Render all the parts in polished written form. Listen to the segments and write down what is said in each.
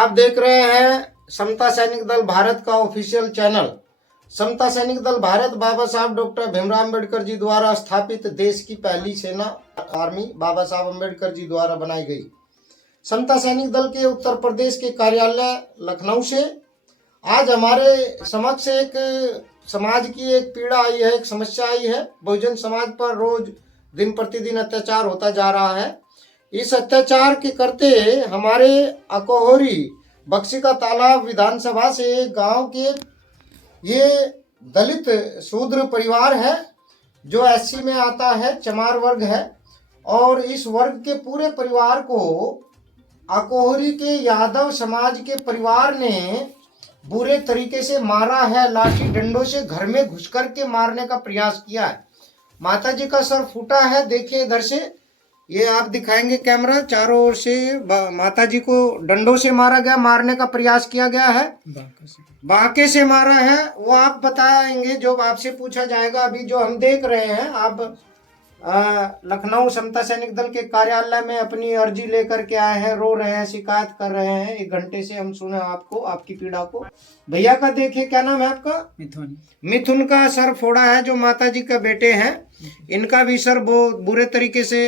आप देख रहे हैं समता सैनिक दल भारत का ऑफिशियल चैनल। समता सैनिक दल भारत बाबा साहब डॉक्टर भीमराव अम्बेडकर जी द्वारा स्थापित देश की पहली सेना आर्मी बाबा साहब अम्बेडकर जी द्वारा बनाई गई। समता सैनिक दल के उत्तर प्रदेश के कार्यालय लखनऊ से आज हमारे समक्ष एक समाज की एक पीड़ा आई है, एक समस्या आई है। बहुजन समाज पर रोज दिन प्रतिदिन अत्याचार होता जा रहा है। इस अत्याचार के करते हमारे अकोहरी बक्सी का तालाब विधानसभा से गांव के ये दलित शूद्र परिवार है जो एससी में आता है, चमार वर्ग है, और इस वर्ग के पूरे परिवार को अकोहरी के यादव समाज के परिवार ने बुरे तरीके से मारा है। लाठी डंडों से घर में घुस कर के मारने का प्रयास किया है। माता जी का सर फूटा है, देखिए इधर से, ये आप दिखाएंगे कैमरा, चारों ओर से माता जी को डंडों से मारा गया, मारने का प्रयास किया गया है, बांके से मारा है। वो आप बताएंगे जो आपसे पूछा जाएगा। अभी जो हम देख रहे हैं, आप लखनऊ समता सैनिक दल के कार्यालय में अपनी अर्जी लेकर के आए हैं, रो रहे हैं, शिकायत कर रहे हैं। 1 घंटे से हम सुने आपको, आपकी पीड़ा को। भैया का देखिए, क्या नाम है आपका? मिथुन। मिथुन का सर फोड़ा है, जो माता जी का बेटे हैं। इनका भी सर बहुत बुरे तरीके से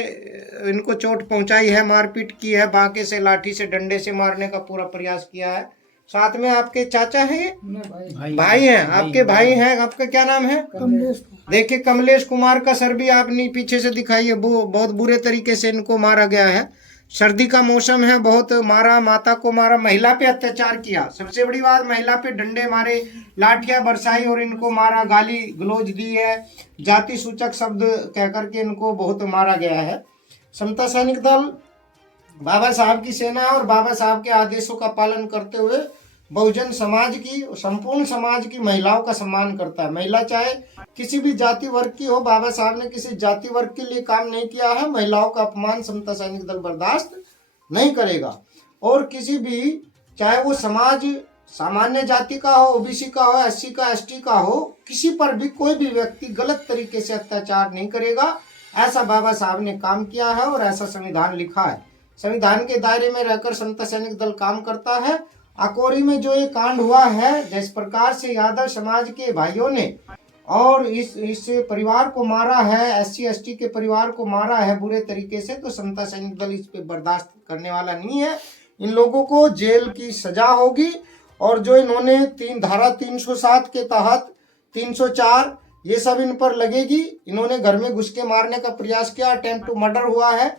इनको चोट पहुंचाई है, मारपीट की है, बांके से, लाठी से, डंडे से मारने का पूरा प्रयास किया है। साथ में आपके चाचा हैं, भाई हैं, आपके भाई हैं। आपका क्या नाम है? कमलेश। देखिए कमलेश कुमार का सर भी आपने पीछे से दिखाइए, बहुत बुरे तरीके से इनको मारा गया है। सर्दी का मौसम है, बहुत मारा, माता को मारा, महिला पे अत्याचार किया। सबसे बड़ी बात, महिला पे डंडे मारे, लाठियां बरसाई और इनको मारा, गाली गलौज दी है, जाति सूचक शब्द कह करके इनको बहुत मारा गया है। समता सैनिक दल बाबा साहब की सेना और बाबा साहब के आदेशों का पालन करते हुए बहुजन समाज की, संपूर्ण समाज की महिलाओं का सम्मान करता है। महिला चाहे किसी भी जाति वर्ग की हो, बाबा साहब ने किसी जाति वर्ग के लिए काम नहीं किया है। महिलाओं का अपमान समता सैनिक दल बर्दाश्त नहीं करेगा। और किसी भी, चाहे वो समाज सामान्य जाति का हो, ओबीसी का हो, एससी का, एसटी का हो, किसी पर भी कोई भी व्यक्ति गलत तरीके से अत्याचार नहीं करेगा। ऐसा बाबा साहब ने काम किया है और ऐसा संविधान लिखा है। संविधान के दायरे में रहकर समता सैनिक दल काम करता है। अकोरी में जो ये कांड हुआ है, जिस प्रकार से यादव समाज के भाइयों ने और इस परिवार को मारा है, एससी एसटी के परिवार को मारा है बुरे तरीके से, तो समता सैनिक दल इस पे बर्दाश्त करने वाला नहीं है। इन लोगों को जेल की सजा होगी। और जो इन्होंने धारा 307 के तहत 304 ये सब इन पर लगेगी। इन्होंने घर में घुस के मारने का प्रयास किया, अटेम्प्ट टू मर्डर हुआ है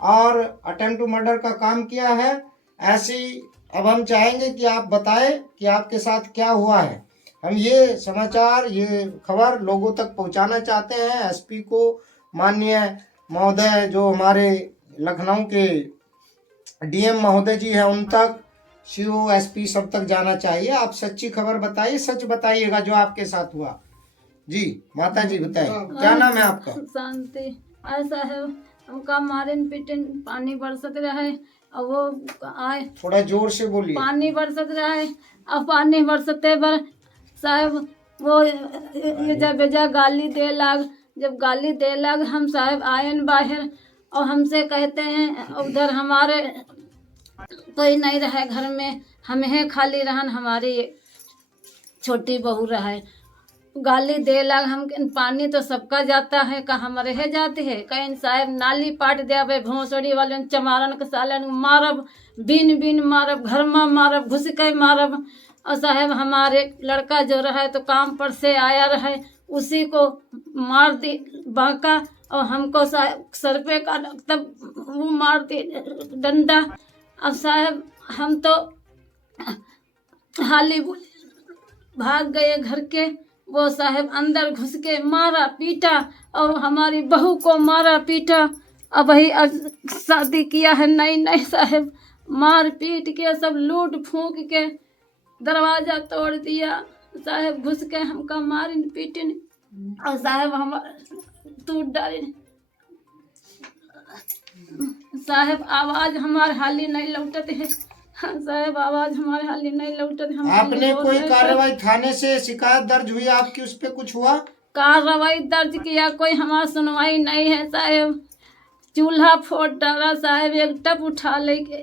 और अटेम्प्ट टू मर्डर का काम किया है। ऐसी अब हम चाहेंगे कि आप बताएं कि आपके साथ क्या हुआ है। हम ये समाचार, ये खबर लोगों तक पहुंचाना चाहते हैं। एसपी को, माननीय महोदय जो हमारे लखनऊ के डीएम महोदय जी हैं, उन तक, सीओ, एसपी सब तक जाना चाहिए। आप सच्ची खबर बताइए, सच बताइएगा जो आपके साथ हुआ। जी माता जी बताइए, क्या नाम है आपका? शांति। ऐसा है, हमका मारिन पिटिन, पानी बरसत रहे और वो आए, थोड़ा जोर से बोलिए। पानी बरसत रहे और पानी बरसते पर साहब वो जब गाली दे लग, जब गाली दे लग, हम साहब आए बाहर और हमसे कहते हैं उधर हमारे कोई नहीं रहे घर में, हमें खाली रहन, हमारी छोटी बहू रहे। गाली दे लग, हम पानी तो सबका जाता है, का हम रह जाते हैं, कहीं साहब नाली पाट दे, भोसड़ी वाले चमारन के सालन मारब, बिन बिन मारब, घर में मारब, घुस के मारब। और साहब हमारे लड़का जो रहे तो काम पर से आया रहे, उसी को मार दी बांका, और हमको साहब सर पे का तब वो मार दी डंडा। अब साहब हम तो हाली भाग गए घर के। वो साहब अंदर घुस के मारा पीटा और हमारी बहू को मारा पीटा। अब वही शादी किया है नई नई साहब, मार पीट के सब लूट फूंक के दरवाजा तोड़ दिया साहब, घुस के हमका मारिन पीटिन और साहब हम टूट डालिन साहब। आवाज हमारे हाली नहीं लौटत है साहब, आवाज हमारे हाली नहीं लौटत। हम आपने कोई कार्रवाई, थाने से शिकायत दर्ज हुई आपकी, उस पे कुछ हुआ? कार्रवाई दर्ज किया, कोई हमारी सुनवाई नहीं है साहब। चूल्हा फोड़ डाला साहब, एक टप उठा लेके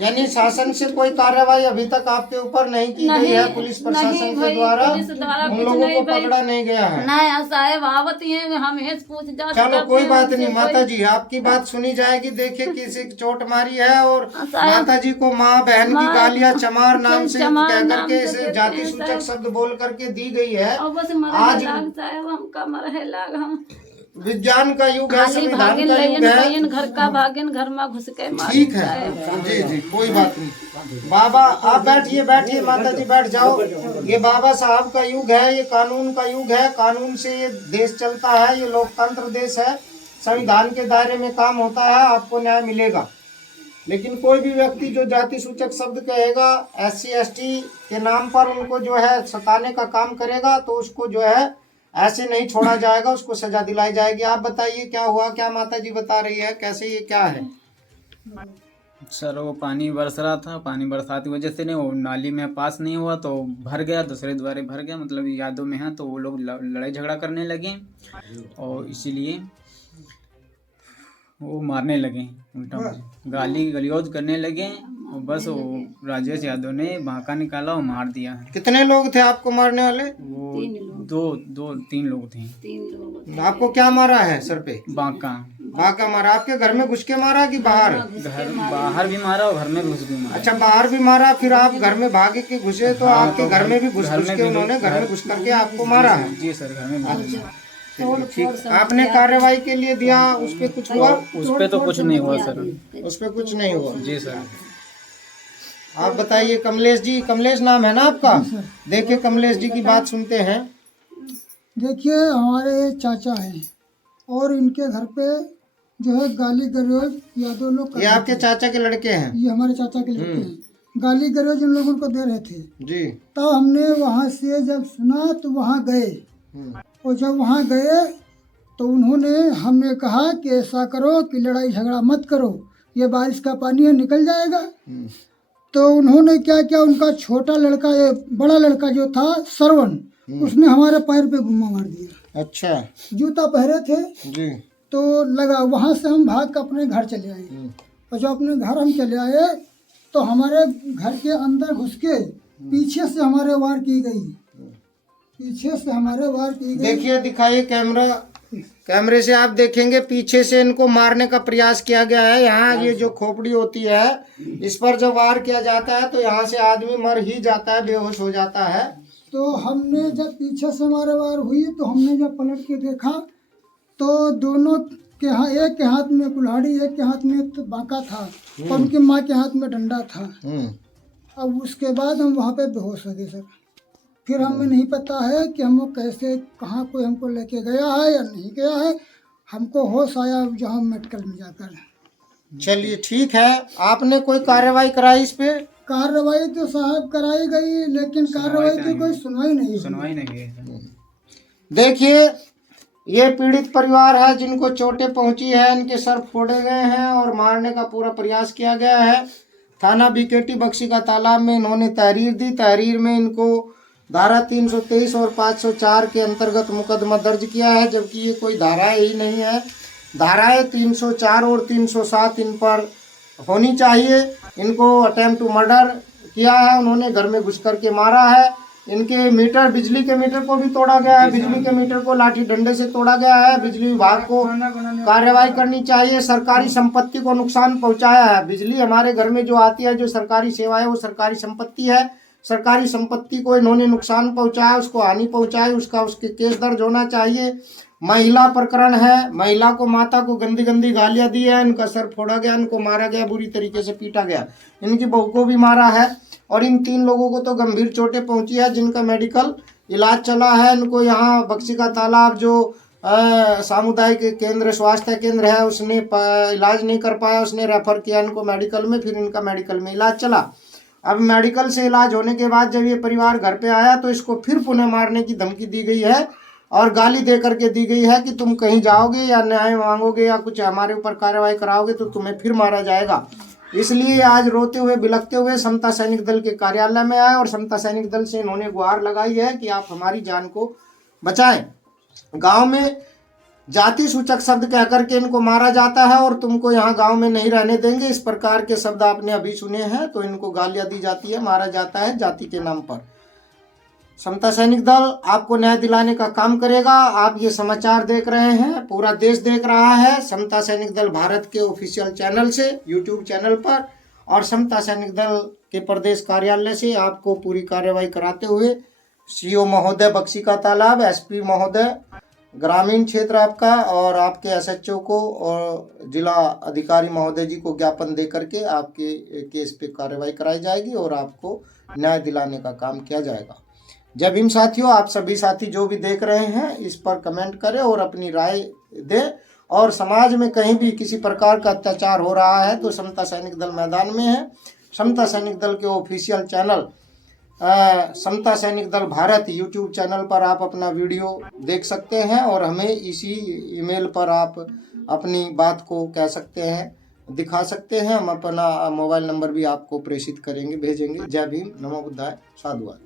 यानी शासन से कोई कार्रवाई अभी तक आपके ऊपर नहीं की गई है, पुलिस प्रशासन के द्वारा उन लोगों को पकड़ा नहीं गया है। नहीं साहब आवत ही है, हम हेस पूछ जा। चलो कोई बात नहीं माता जी, आपकी बात सुनी जाएगी। देखिए किसी की चोट मारी है और माता जी को माँ बहन की गालियाँ चमार नाम से कह करके इसे जाति सूचक शब्द बोल करके दी गई है। आज साहब हमका मरहे लाग, हम विज्ञान का युग है, संविधान का युग है। घर का भागन घर में घुस के ठीक है जी जी, कोई बात नहीं। बाबा आप बैठिए बैठिए, माता जी बैठ जाओ। ये बाबा साहब का युग है, ये कानून का युग है। कानून से ये देश चलता है, ये लोकतंत्र देश है। संविधान के दायरे में काम होता है, आपको न्याय मिलेगा। लेकिन कोई भी व्यक्ति जो जाति सूचक शब्द कहेगा, SC ST के नाम पर उनको जो है सताने का काम करेगा, तो उसको जो है ऐसे नहीं छोड़ा जाएगा, उसको सजा दिलाई जाएगी। आप बताइए क्या हुआ, क्या माता जी बता रही है, कैसे ये क्या है? सर वो पानी बरस रहा था, पानी बरसात की वजह से नहीं, वो नाली में पास नहीं हुआ तो भर गया, दूसरे द्वारे भर गया। मतलब यादों में है, तो वो लोग लड़ाई झगड़ा करने लगे और इसीलिए वो मारने लगे, उल्टा गाली गलौज करने लगे। और बस वो राजेश यादव ने बांका निकाला और मार दिया। कितने लोग थे आपको मारने वाले? वो तीन लोग थे। आपको क्या मारा है सर पे? बांका मारा। आपके घर में घुस के मारा कि बाहर? घर बाहर भी मारा और घर में घुस भी मारा। अच्छा बाहर भी मारा, फिर आप घर में भागे के घुसे तो आपके घर में भी घुस के उन्होंने घर में घुस करके आपको मारा है? जी सर, घर में। ठीक, आपने कार्रवाई के लिए दिया, उस पे कुछ हुआ? उस पे तो कुछ नहीं हुआ सर। उस पे कुछ नहीं हुआ? जी सर। आप बताइए कमलेश जी, कमलेश नाम है ना आपका? देखिए कमलेश जी की बात सुनते हैं। देखिए हमारे चाचा हैं और इनके घर पे जो है गाली गलौज यादव लोग, ये आपके चाचा के लड़के हैं? ये हमारे चाचा के लड़के हैं। गाली गलौज उन लोगों को दे रहे थे जी। तो हमने वहाँ से जब सुना तो वहाँ गए, और जब वहाँ गए तो उन्होंने हमने कहा कि ऐसा करो कि लड़ाई झगड़ा मत करो, ये बारिश का पानी है निकल जाएगा। तो उन्होंने क्या किया, उनका छोटा लड़का, ये बड़ा लड़का जो था सरवन, उसने हमारे पैर पे घुमा मार दिया। अच्छा। जूता पहरे थे जी। तो लगा, वहाँ से हम भाग कर अपने घर चले आए। और जब अपने घर हम चले आए तो हमारे घर के अंदर घुस के पीछे से हमारे वार की गई, पीछे से हमारे वार की गई। देखिए दिखाइए कैमरे से आप देखेंगे, पीछे से इनको मारने का प्रयास किया गया है। यहाँ ये जो खोपड़ी होती है, इस पर जब वार किया जाता है तो यहाँ से आदमी मर ही जाता है, बेहोश हो जाता है। तो हमने जब पीछे से हमारे वार हुई तो हमने जब पलट के देखा तो दोनों के एक के हाथ में कुल्हाड़ी, एक के हाथ में तो बांका था और उनकी माँ के हाथ में डंडा था। अब उसके बाद हम वहाँ पे बेहोश हो गए सर। फिर हमें नहीं पता है कि हम कैसे, कहाँ कोई हमको लेके गया है या नहीं गया है। हमको होश आया जहाँ मेडिकल में जाकर। चलिए ठीक है, आपने कोई कार्रवाई कराई इस पे? कार्रवाई तो साहब कराई गई, लेकिन कार्रवाई की कोई सुनवाई नहीं है। देखिए ये पीड़ित परिवार है जिनको चोटें पहुंची है, इनके सर फोड़े गए हैं और मारने का पूरा प्रयास किया गया है। थाना बीकेटी बक्सी का तालाब में इन्होंने तहरीर दी। तहरीर में इनको धारा 323 और 504 के अंतर्गत मुकदमा दर्ज किया है, जबकि ये कोई धाराएं ही नहीं है। धाराएं 304 और 307 इन पर होनी चाहिए। इनको अटेम्प्ट टू मर्डर किया है, उन्होंने घर में घुस करके मारा है। इनके मीटर, बिजली के मीटर को भी तोड़ा गया है, बिजली के मीटर को लाठी डंडे से तोड़ा गया है। बिजली विभाग को कार्रवाई करनी चाहिए। सरकारी संपत्ति को नुकसान पहुंचाया है। बिजली हमारे घर में जो आती है, जो सरकारी सेवा है, वो सरकारी संपत्ति है। सरकारी संपत्ति को इन्होंने नुकसान पहुंचाया, उसको हानि पहुंचाई, उसके केस दर्ज होना चाहिए। महिला प्रकरण है, महिला को, माता को गंदी गंदी गालियां दी है, इनका सर फोड़ा गया, इनको मारा गया, बुरी तरीके से पीटा गया, इनकी बहू को भी मारा है। और इन 3 लोगों को तो गंभीर चोटें पहुंची है, जिनका मेडिकल इलाज चला है। इनको यहाँ बक्सी का तालाब जो सामुदायिक केंद्र, स्वास्थ्य केंद्र है, उसने इलाज नहीं कर पाया, उसने रेफर किया इनको मेडिकल में, फिर इनका मेडिकल में इलाज चला। अब मेडिकल से इलाज होने के बाद जब ये परिवार घर पे आया तो इसको फिर पुनः मारने की धमकी दी गई है और गाली दे करके दी गई है कि तुम कहीं जाओगे या न्याय मांगोगे या कुछ हमारे ऊपर कार्रवाई कराओगे तो तुम्हें फिर मारा जाएगा। इसलिए आज रोते हुए बिलखते हुए समता सैनिक दल के कार्यालय में आए और समता सैनिक दल से इन्होंने गुहार लगाई है कि आप हमारी जान को बचाएं। गांव में जाति सूचक शब्द कह करके इनको मारा जाता है और तुमको यहाँ गांव में नहीं रहने देंगे, इस प्रकार के शब्द आपने अभी सुने हैं। तो इनको गालियां दी जाती है, मारा जाता है जाति के नाम पर। समता सैनिक दल आपको न्याय दिलाने का काम करेगा। आप ये समाचार देख रहे हैं, पूरा देश देख रहा है समता सैनिक दल भारत के ऑफिशियल चैनल से, यूट्यूब चैनल पर, और समता सैनिक दल के प्रदेश कार्यालय से आपको पूरी कार्यवाही कराते हुए सीओ महोदय बक्सी का तालाब, एसपी महोदय ग्रामीण क्षेत्र आपका, और आपके एसएचओ को और जिला अधिकारी महोदय जी को ज्ञापन दे करके आपके केस पे कार्रवाई कराई जाएगी और आपको न्याय दिलाने का काम किया जाएगा। जय भीम साथियों, आप सभी साथी जो भी देख रहे हैं इस पर कमेंट करें और अपनी राय दें, और समाज में कहीं भी किसी प्रकार का अत्याचार हो रहा है तो समता सैनिक दल मैदान में है। समता सैनिक दल के ऑफिशियल चैनल समता सैनिक दल भारत यूट्यूब चैनल पर आप अपना वीडियो देख सकते हैं और हमें इसी ईमेल पर आप अपनी बात को कह सकते हैं, दिखा सकते हैं। हम अपना मोबाइल नंबर भी आपको प्रेषित करेंगे, भेजेंगे। जय भीम, नमो बुद्धाय, साधुवाद।